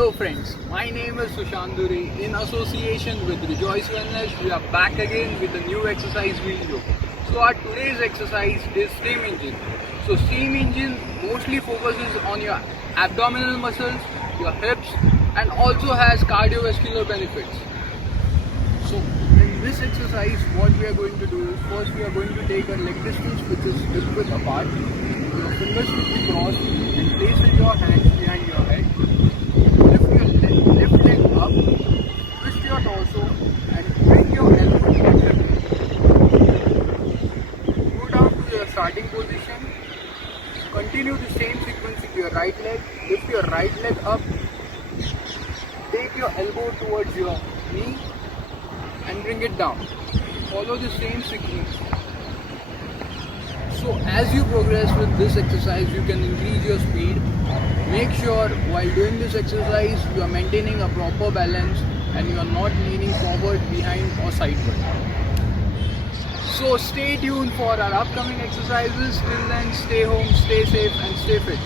Hello friends, my name is Shushant Dhuri. In association with 𝐤𝐴𝐻, we are back again with a new exercise video. So our today's exercise is steam engine. So steam engine mostly focuses on your abdominal muscles, your hips, and also has cardiovascular benefits. So in this exercise, what we are going to do is first we are going to take a leg distance which is hip width apart. Your fingers should be crossed and place your hands behind your head. Lift your left leg up, twist your torso and bring your elbow towards your knee. Go down to your starting position. Continue the same sequence with your right leg. Lift your right leg up. Take your elbow towards your knee and bring it down. Follow the same sequence. So as you progress with this exercise, you can increase your speed. Make sure while doing this exercise, you are maintaining a proper balance and you are not leaning forward, behind or sideward. So stay tuned for our upcoming exercises. Till then, stay home, stay safe and stay fit.